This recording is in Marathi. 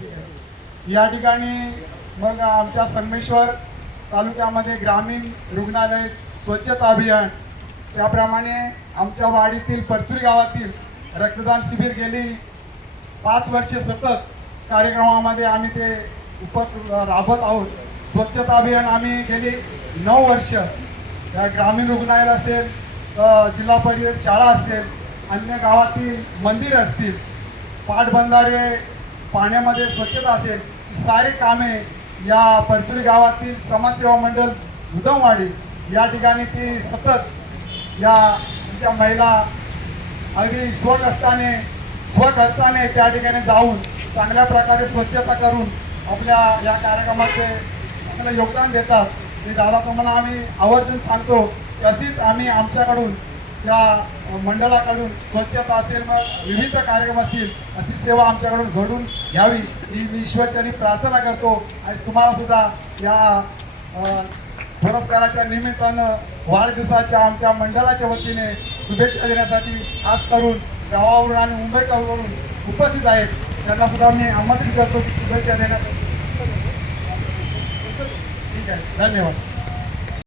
या ठिकाणी मग आमच्या संगमेश्वर तालुक्यामध्ये ग्रामीण रुग्णालय स्वच्छता अभियान त्याप्रमाणे आमच्या वाडीतील परचुरी गावातील रक्तदान शिबिर गेली. पाच वर्षे सतत कार्यक्रमामध्ये आम्ही ते उप राबत आहोत. स्वच्छता अभियान आम्ही गेली नऊ वर्ष. या ग्रामीण रुग्णालय असेल जिल्हा परिषद शाळा असेल अन्य गावातील मंदिर असतील पाटबंधारे पाण्यामध्ये स्वच्छता असेल सारी कामे या परचुरी गावातील समाजसेवा मंडळ उदमवाडी या ठिकाणी ती सतत या आमच्या महिला अगदी स्वकष्टाने स्वखर्चाने त्या ठिकाणी जाऊन चांगल्या प्रकारे स्वच्छता करून आपल्या या कार्यक्रमाचे आपल्याला योगदान देतात. ते दादा तुम्हाला आम्ही आवर्जून सांगतो तशीच आम्ही आमच्याकडून त्या मंडळाकडून स्वच्छता असेल मग विविध कार्यक्रम असतील अशी सेवा आमच्याकडून घडून घ्यावी ही मी ईश्वरचरणी प्रार्थना करतो. आणि तुम्हाला सुद्धा या पुरस्काराच्या निमित्तानं वाढदिवसाच्या आमच्या मंडळाच्या वतीने शुभेच्छा देण्यासाठी खास करून गावावरून आणि मुंबईकरवरून उपस्थित आहेत. त्यांना सुद्धा मी आमंत्रित करतो की शुभेच्छा देण्यासाठी. ठीक आहे धन्यवाद.